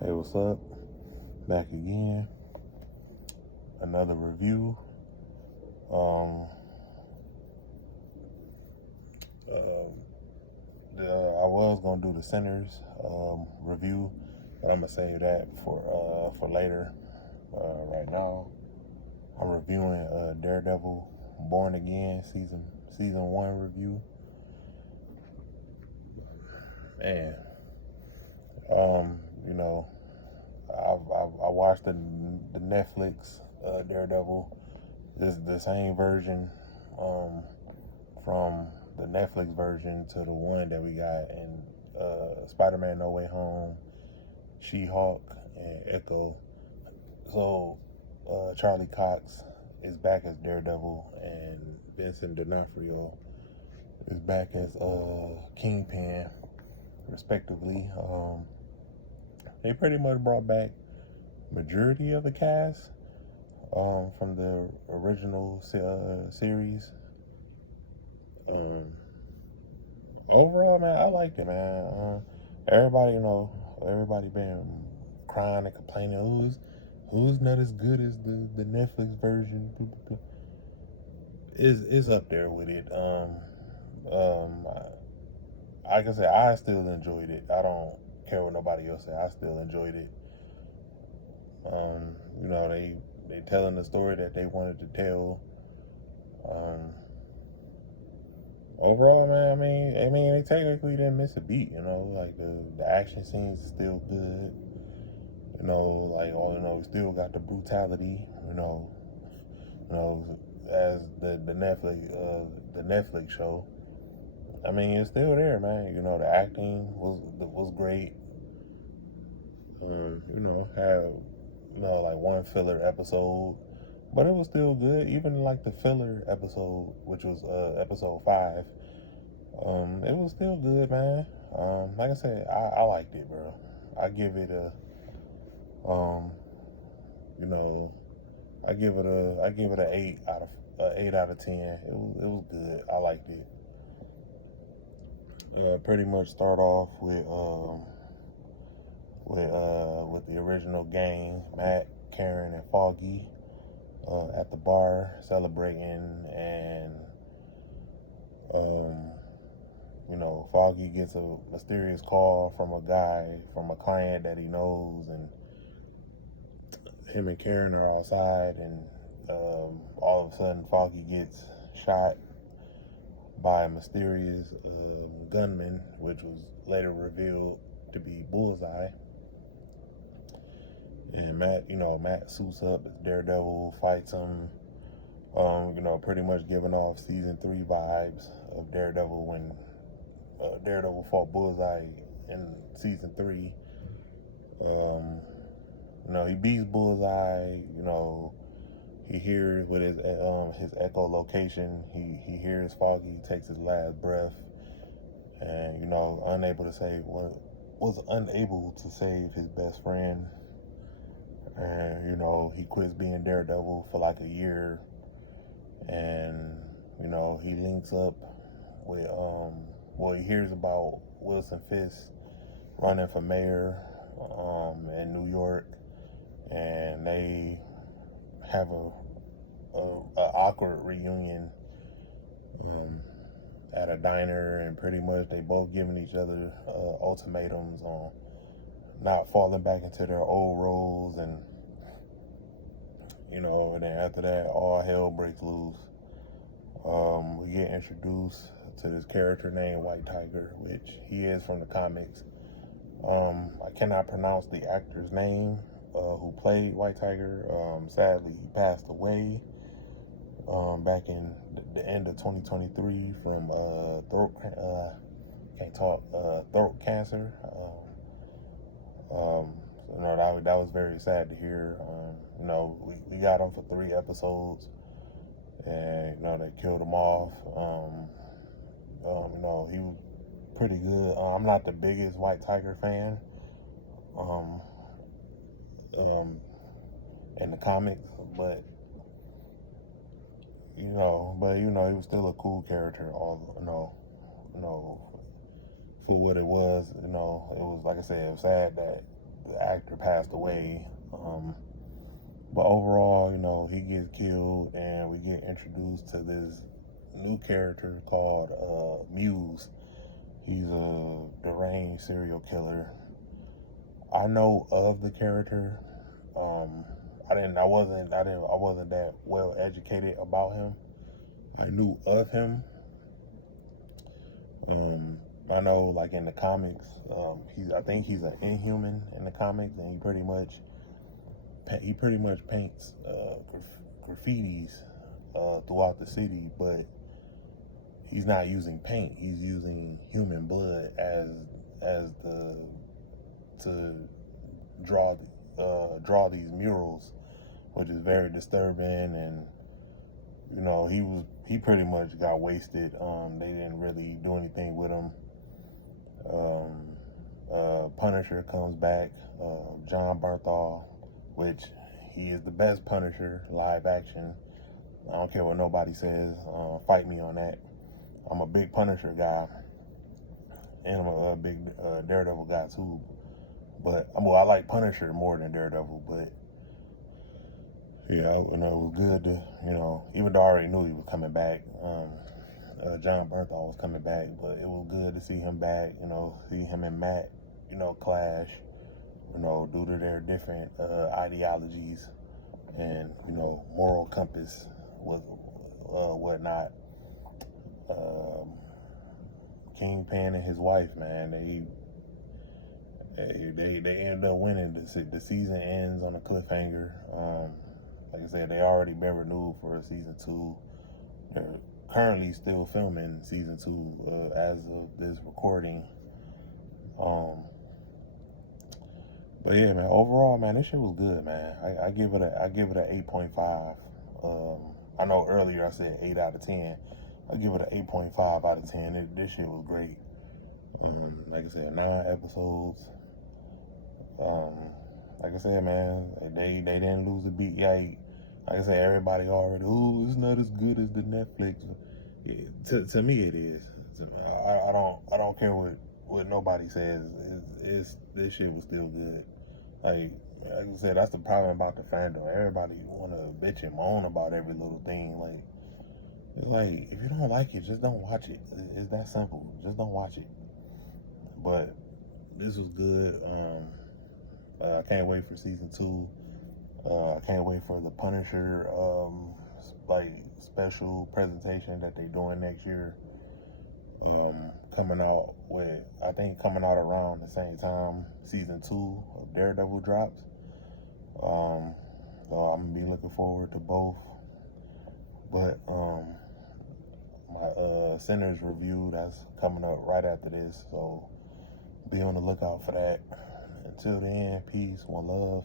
Hey, what's up? Back again. Another review. Um, I was gonna do the Sinners review, but I'm gonna save that for later. Right now, I'm reviewing Daredevil, Born Again season 1 review. Man, um, you know, I watched the Netflix Daredevil. This the same version from the Netflix version to the one that we got in Spider-Man No Way Home, She-Hulk, and Echo. So Charlie Cox is back as Daredevil, and Vincent D'Onofrio is back as Kingpin, respectively. They pretty much brought back majority of the cast from the original series. Um, Overall, man, I liked it, man. Everybody, everybody been crying and complaining. Who's not as good as the Netflix version? Is up there with it. Um, like I said, I still enjoyed it. I don't care what nobody else said. I still enjoyed it. They telling the story that they wanted to tell. Um, Overall, man, I mean, they technically didn't miss a beat. Like the action scenes is still good. We still got the brutality. As the Netflix show. I mean, it's still there, man. The acting was great. Had like one filler episode, but it was still good. Even like the filler episode, which was episode 5, it was still good, man. Like I said, I liked it, bro. I give it a, um, you know, I give it an 8 out of 10. It was good. I liked it. Pretty much start off with the original gang, Matt, Karen, and Foggy at the bar celebrating, and Foggy gets a mysterious call from a client that he knows, and him and Karen are outside, and all of a sudden Foggy gets shot by a mysterious gunman, which was later revealed to be Bullseye. And Matt suits up as Daredevil, fights him. Pretty much giving off season 3 vibes of Daredevil when Daredevil fought Bullseye in season 3. He beats Bullseye. He hears with his echolocation. He hears Foggy, takes his last breath, and was unable to save his best friend. And he quits being Daredevil for like a year, and he links up with he hears about Wilson Fisk running for mayor in New York, and they have a awkward reunion at a diner, and pretty much they both giving each other ultimatums on not falling back into their old roles, and and then after that, all hell breaks loose. We get introduced to this character named White Tiger, which he is from the comics. I cannot pronounce the actor's name who played White Tiger. Sadly, he passed away back in the end of 2023 from throat cancer. That was very sad to hear. We got him for 3 episodes, and they killed him off. He was pretty good. I'm not the biggest White Tiger fan in the comics, but he was still a cool character. For what it was. It was, like I said, it was sad that the actor passed away. But overall, you know, he gets killed, and we get introduced to this new character called Muse. He's a deranged serial killer. I know of the character. I wasn't that well educated about him. I knew of him. I know, like in the comics, I think he's an Inhuman in the comics, and he pretty much paints graffitis throughout the city, but he's not using paint. He's using human blood as to draw these murals, which is very disturbing. And you know, he pretty much got wasted. They didn't really do anything with him. Punisher comes back, John Bernthal, which he is the best Punisher live action. I don't care what nobody says. Fight me on that. I'm a big Punisher guy, and I'm a big Daredevil guy too. But I like Punisher more than Daredevil. But yeah, you know, it was good to, you know, even though I already knew he was coming back. John Bernthal was coming back, but it was good to see him back. You know, see him and Matt, you know, clash. You know, due to their different ideologies and, you know, moral compass with whatnot. Kingpin and his wife, man, they ended up winning. The season ends on a cliffhanger. Like I said, they already been renewed for season 2. They're currently still filming season 2 as of this recording. But yeah, man, overall, man, this shit was good, man. I give it an 8.5. I know earlier I said 8 out of 10. I give it an 8.5 out of 10. This shit was great. Like I said, 9 episodes. Like I said, man, they didn't lose a beat. Yeah, like I said, everybody already, oh, it's not as good as the Netflix. Yeah, to me, it is. I don't care what nobody says. This shit was still good. Like I said, that's the problem about the fandom. Everybody wanna bitch and moan about every little thing. Like, it's like, if you don't like it, just don't watch it. It's that simple. Just don't watch it. But this was good. I can't wait for season 2. I can't wait for the Punisher like special presentation that they're doing next year. Coming out around the same time season 2 of Daredevil drops. So I'm gonna be looking forward to both. But my Sinners review, that's coming up right after this, so be on the lookout for that. Until then, peace, one love.